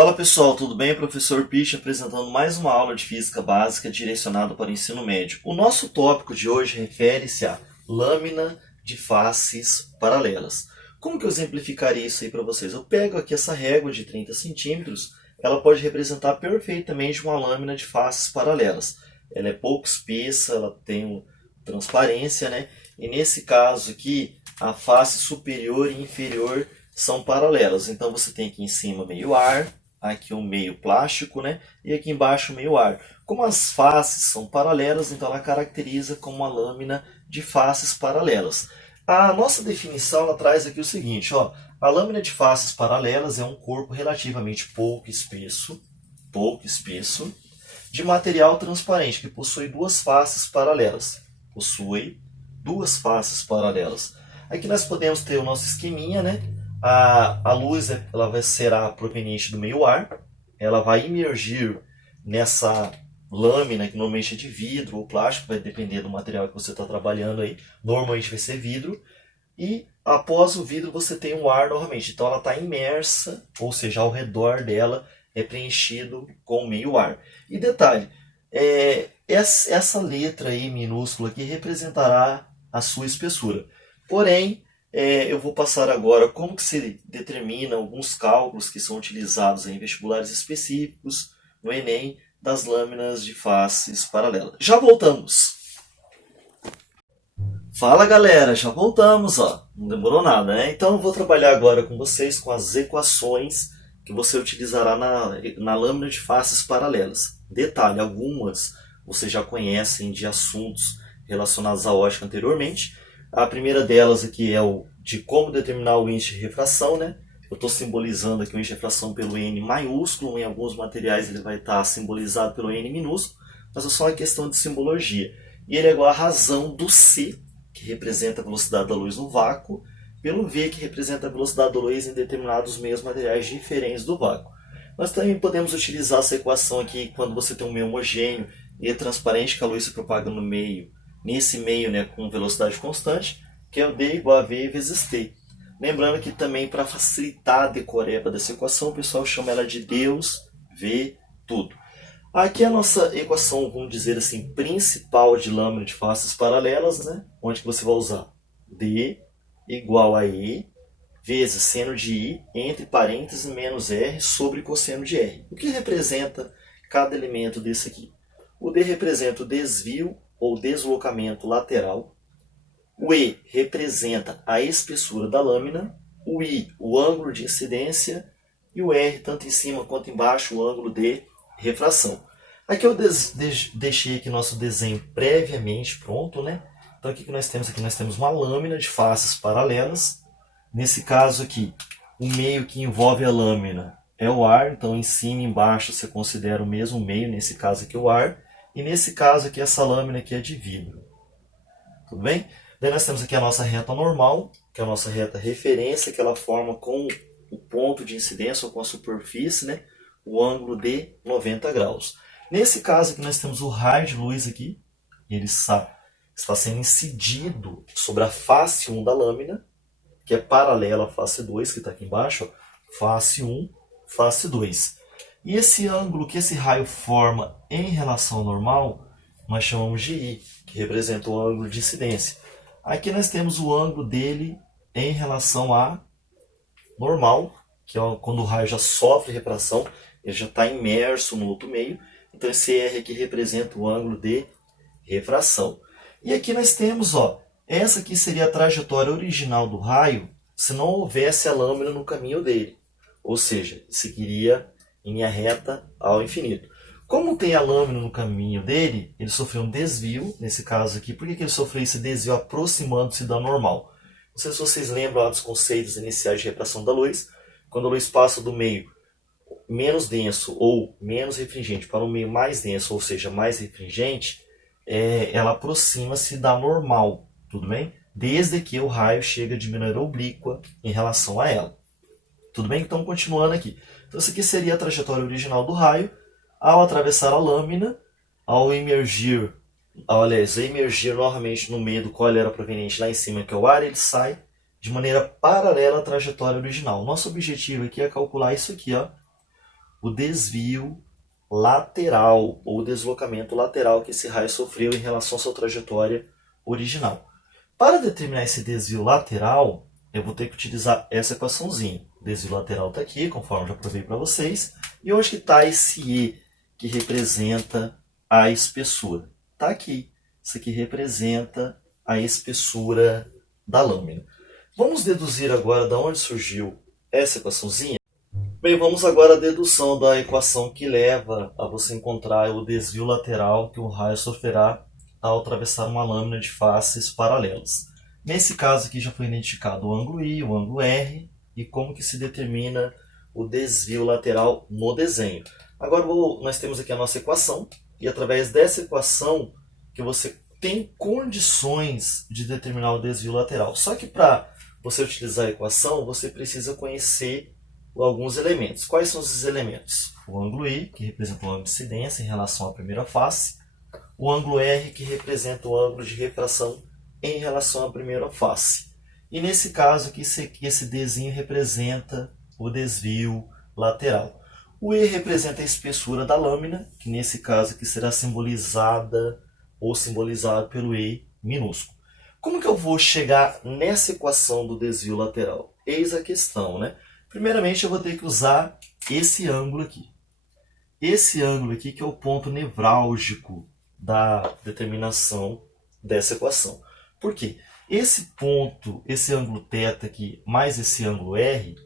Fala pessoal, tudo bem? Professor Pitt apresentando mais uma aula de Física Básica direcionada para o ensino médio. O nosso tópico de hoje refere-se à lâmina de faces paralelas. Como que eu exemplificaria isso aí para vocês? Eu pego aqui essa régua de 30 centímetros, ela pode representar perfeitamente uma lâmina de faces paralelas. Ela é pouco espessa, ela tem transparência, né? E nesse caso aqui, a face superior e inferior são paralelas. Então você tem aqui em cima meio ar, aqui um meio plástico, né? E aqui embaixo meio ar. Como as faces são paralelas, então ela caracteriza como uma lâmina de faces paralelas. A nossa definição ela traz aqui o seguinte, ó, a lâmina de faces paralelas é um corpo relativamente pouco espesso, de material transparente, que possui duas faces paralelas. Aqui nós podemos ter o nosso esqueminha, né? A luz ela será proveniente do meio ar, ela vai imergir nessa lâmina, que normalmente é de vidro ou plástico, vai depender do material que você está trabalhando aí, normalmente vai ser vidro, e após o vidro você tem o ar novamente, então ela está imersa, ou seja, ao redor dela é preenchido com meio ar. E detalhe, essa letra aí minúscula aqui representará a sua espessura, porém, eu vou passar agora como que se determina alguns cálculos que são utilizados em vestibulares específicos no Enem das lâminas de faces paralelas. Já voltamos! Fala galera, já voltamos, ó. Não demorou nada, né? Então eu vou trabalhar agora com vocês com as equações que você utilizará na lâmina de faces paralelas. Detalhe, algumas você já conhecem de assuntos relacionados à ótica anteriormente. A primeira delas aqui é o de como determinar o índice de refração, né? Eu estou simbolizando aqui o índice de refração pelo N maiúsculo, em alguns materiais ele vai estar simbolizado pelo N minúsculo, mas é só uma questão de simbologia. E ele é igual à razão do C, que representa a velocidade da luz no vácuo, pelo V, que representa a velocidade da luz em determinados meios materiais diferentes do vácuo. Nós também podemos utilizar essa equação aqui quando você tem um meio homogêneo e é transparente, que a luz se propaga no meio, nesse meio, né, com velocidade constante, que é o D igual a V vezes T. Lembrando que também, para facilitar a decoreba dessa equação, o pessoal chama ela de Deus vê tudo. Aqui a nossa equação, vamos dizer assim, principal de lâmina de faces paralelas, né, onde que você vai usar D igual a E vezes seno de I, entre parênteses, menos R sobre cosseno de R. O que representa cada elemento desse aqui? O D representa o desvio ou deslocamento lateral. O E representa a espessura da lâmina. O I, o ângulo de incidência. E o R, tanto em cima quanto embaixo, o ângulo de refração. Aqui eu deixei aqui nosso desenho previamente pronto, né? Então o que nós temos aqui? Nós temos uma lâmina de faces paralelas. Nesse caso aqui, o meio que envolve a lâmina é o ar. Então em cima e embaixo você considera o mesmo meio, nesse caso aqui o ar. E nesse caso aqui, essa lâmina aqui é de vidro. Tudo bem? Daí nós temos aqui a nossa reta normal, que é a nossa reta referência, que ela forma com o ponto de incidência ou com a superfície, né, o ângulo de 90 graus. Nesse caso aqui nós temos o raio de luz aqui, ele está sendo incidido sobre a face 1 da lâmina, que é paralela à face 2, que está aqui embaixo, ó, face 1, face 2. E esse ângulo que esse raio forma em relação ao normal, nós chamamos de I, que representa o ângulo de incidência. Aqui nós temos o ângulo dele em relação a normal, que é quando o raio já sofre refração, ele já está imerso no outro meio. Então esse R aqui representa o ângulo de refração. E aqui nós temos, ó, essa aqui seria a trajetória original do raio se não houvesse a lâmina no caminho dele. Ou seja, seguiria em linha reta ao infinito. Como tem a lâmina no caminho dele, ele sofreu um desvio, nesse caso aqui. Por que ele sofreu esse desvio aproximando-se da normal? Não sei se vocês lembram lá dos conceitos iniciais de refração da luz. Quando a luz passa do meio menos denso ou menos refringente para um meio mais denso, ou seja, mais refringente, ela aproxima-se da normal, tudo bem? Desde que o raio chega de maneira oblíqua em relação a ela. Tudo bem? Então, continuando aqui. Então, essa aqui seria a trajetória original do raio. Ao atravessar a lâmina, ao emergir novamente no meio do qual ele era proveniente lá em cima, que é o ar, ele sai de maneira paralela à trajetória original. Nosso objetivo aqui é calcular isso aqui, ó, o desvio lateral ou deslocamento lateral que esse raio sofreu em relação à sua trajetória original. Para determinar esse desvio lateral, eu vou ter que utilizar essa equaçãozinha. O desvio lateral está aqui, conforme já provei para vocês. E onde que está esse E que representa a espessura? Está aqui. Isso aqui representa a espessura da lâmina. Vamos deduzir agora de onde surgiu essa equaçãozinha? Bem, vamos agora à dedução da equação que leva a você encontrar o desvio lateral que o raio sofrerá ao atravessar uma lâmina de faces paralelas. Nesse caso aqui já foi identificado o ângulo I, o ângulo R e como que se determina o desvio lateral no desenho. Agora nós temos aqui a nossa equação e através dessa equação que você tem condições de determinar o desvio lateral. Só que para você utilizar a equação, você precisa conhecer alguns elementos. Quais são esses elementos? O ângulo I, que representa o ângulo de incidência em relação à primeira face. O ângulo R, que representa o ângulo de refração em relação à primeira face. E nesse caso aqui, esse Dzinho representa o desvio lateral. O E representa a espessura da lâmina, que nesse caso aqui será simbolizada ou simbolizado pelo E minúsculo. Como que eu vou chegar nessa equação do desvio lateral? Eis a questão, né? Primeiramente, eu vou ter que usar esse ângulo aqui. Esse ângulo aqui que é o ponto nevrálgico da determinação dessa equação. Por quê? Esse ponto, esse ângulo θ aqui, mais esse ângulo R,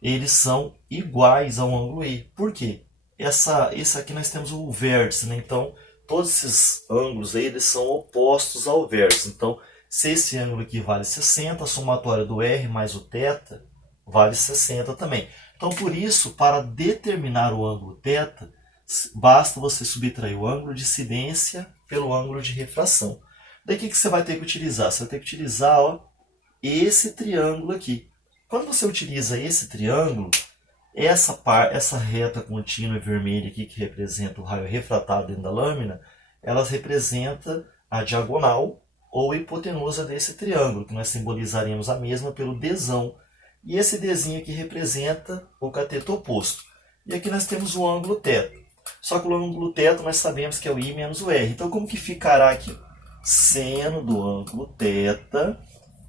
eles são iguais ao ângulo I. Por quê? Esse aqui nós temos o vértice, né? Então, todos esses ângulos aí, eles são opostos ao vértice. Então, se esse ângulo aqui vale 60, a somatória do R mais o θ vale 60 também. Então, por isso, para determinar o ângulo θ, basta você subtrair o ângulo de incidência pelo ângulo de refração. Daí o que você vai ter que utilizar? Você vai ter que utilizar esse triângulo aqui. Quando você utiliza esse triângulo, essa reta contínua vermelha aqui, que representa o raio refratado dentro da lâmina, ela representa a diagonal ou hipotenusa desse triângulo, que nós simbolizaremos a mesma pelo Dzão. E esse Dzinho aqui representa o cateto oposto. E aqui nós temos o ângulo θ. Só que o ângulo θ nós sabemos que é o I menos o R. Então como que ficará aqui? Seno do ângulo θ,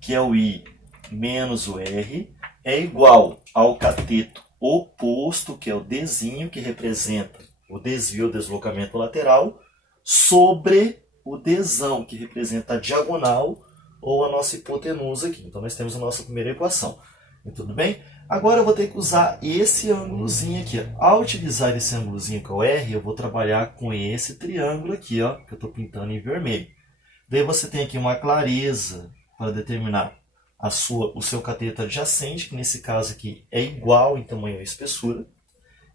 que é o I menos o R, é igual ao cateto oposto, que é o Dzinho, que representa o desvio, o deslocamento lateral, sobre o Dzão, que representa a diagonal ou a nossa hipotenusa aqui. Então nós temos a nossa primeira equação. Tudo bem? Agora eu vou ter que usar esse ângulozinho aqui. Ao utilizar esse ângulozinho que é o R, eu vou trabalhar com esse triângulo aqui, ó, que eu estou pintando em vermelho. Daí você tem aqui uma clareza para determinar o seu cateto adjacente, que nesse caso aqui é igual em tamanho e espessura.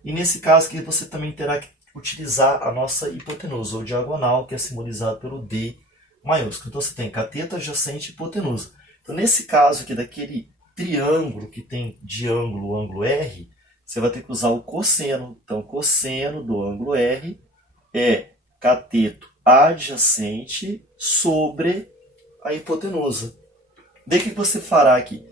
E nesse caso aqui você também terá que utilizar a nossa hipotenusa, ou diagonal, que é simbolizado pelo D maiúsculo. Então você tem cateto adjacente e hipotenusa. Então nesse caso aqui, daquele triângulo que tem de ângulo o ângulo R, você vai ter que usar o cosseno. Então, cosseno do ângulo R é cateto adjacente sobre a hipotenusa. Daí o que você fará aqui?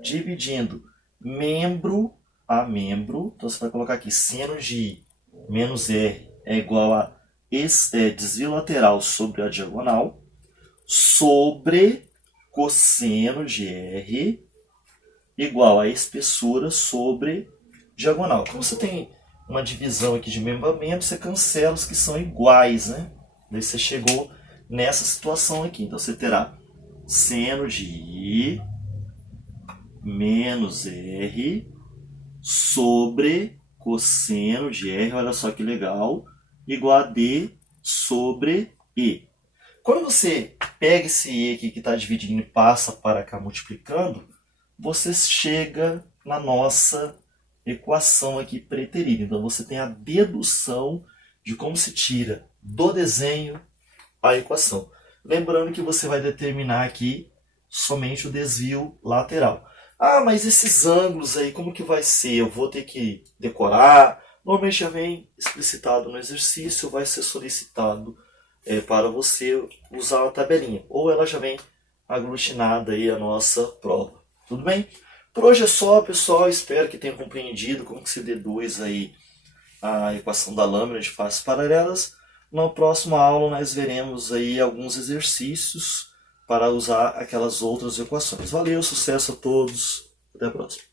Dividindo membro a membro. Então, você vai colocar aqui seno de I menos R é igual a desvio lateral sobre a diagonal, sobre cosseno de R igual a espessura sobre diagonal. Como você tem uma divisão aqui de membro a membro, você cancela os que são iguais, né? Daí você chegou nessa situação aqui. Então você terá seno de I menos R sobre cosseno de R, olha só que legal, igual a D sobre E. Quando você pega esse E aqui que está dividindo e passa para cá multiplicando, você chega na nossa equação aqui preterida. Então você tem a dedução de como se tira do desenho a equação. Lembrando que você vai determinar aqui somente o desvio lateral. Ah, mas esses ângulos aí, como que vai ser? Eu vou ter que decorar? Normalmente já vem explicitado no exercício, vai ser solicitado para você usar a tabelinha. Ou ela já vem aglutinada aí a nossa prova. Tudo bem? Por hoje é só, pessoal. Espero que tenham compreendido como que se deduz aí a equação da lâmina de faces paralelas. Na próxima aula nós veremos aí alguns exercícios para usar aquelas outras equações. Valeu, sucesso a todos, até a próxima.